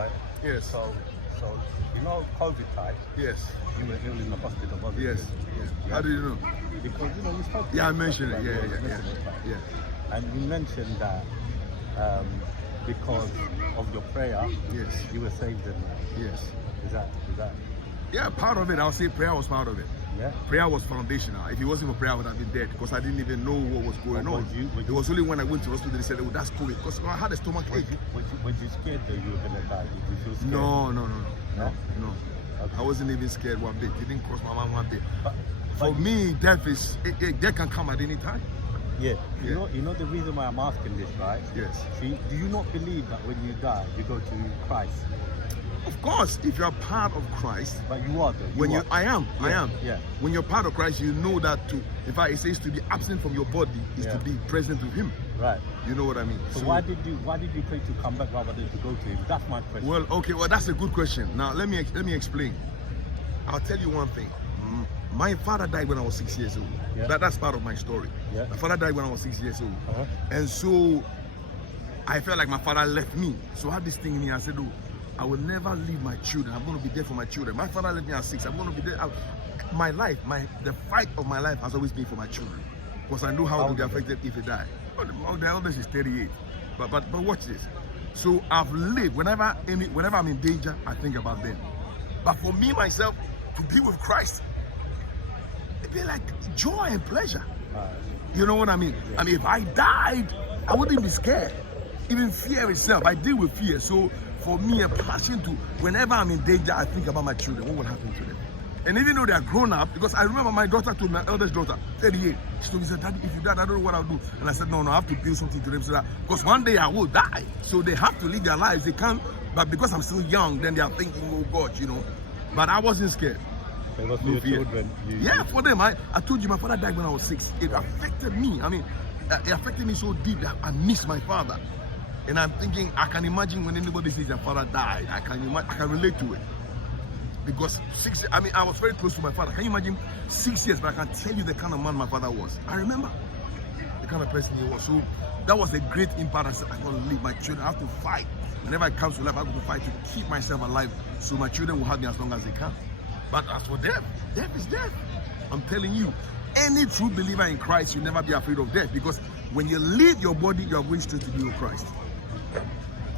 right? Yes. So you know, COVID time. Yes. You were ill in the hospital, wasn't Yes. you? Yeah. How do you know? Because you spoke. Yeah, I mentioned it. Yeah. And you mentioned that because of your prayer, Yes. you were saved in that. Yes. Is that? Yeah, part of it. I'll say prayer was part of it. Yeah. Prayer was foundational. If it wasn't for prayer, I would have been dead because I didn't even know what was going on. It was only when I went to the hospital they said, "Oh, that's COVID," because I had a stomach ache. Was you scared that you were gonna die? Did you feel scared? No. No? Okay. I wasn't even scared one bit. It didn't cross my mind one bit. But For me, death can come at any time. Yeah. You know the reason why I'm asking this, right? Yes. See, do you not believe that when you die, you go to Christ? Of course, if you are part of Christ, But you are though. I am. Yeah. When you're part of Christ, you know that in fact, it says to be absent from your body is to be present with Him. Right. You know what I mean? So why did you pray to come back rather than to go to Him? That's my question. Well, okay. Well, that's a good question. Now, let me explain. I'll tell you one thing. My father died when I was 6 years old. Yeah. That's part of my story. Yeah. My father died when I was 6 years old. Uh-huh. And so I felt like my father left me. So I had this thing in me. I said, oh, I will never leave my children. I'm going to be there for my children. My father left me at 6. I'm going to be there. My life, the fight of my life has always been for my children. Because I know how they'll be affected if they die. Well, the eldest is 38. But watch this. So I've lived. Whenever I'm in danger, I think about them. But for me, myself, to be with Christ, it'd be like joy and pleasure. You know what I mean? Yeah. I mean, if I died, I wouldn't be scared. Even fear itself, I deal with fear. So for me, a passion to, whenever I'm in danger, I think about my children. What will happen to them? And even though they are grown up, because I remember my daughter told my eldest daughter, 38, she told me, said, "Daddy, if you die, I don't know what I'll do." And I said, no, I have to build something to them so that, because one day I will die. So they have to live their lives. They can't, but because I'm still young, then they are thinking, oh God, you know. But I wasn't scared. So it was for your children. Yeah, for them. I told you my father died when I was 6. It affected me. I mean, it affected me so deep that I miss my father. And I'm thinking, I can imagine when anybody says their father died, I can relate to it. Because I was very close to my father. Can you imagine 6 years? But I can tell you the kind of man my father was. I remember the kind of person he was. So that was a great impact. I said, I'm going to leave my children. I have to fight. Whenever I come to life, I have to fight to keep myself alive so my children will have me as long as they can. But as for death, death is death. I'm telling you, any true believer in Christ, you'll never be afraid of death. Because when you leave your body, you are going straight to be with Christ.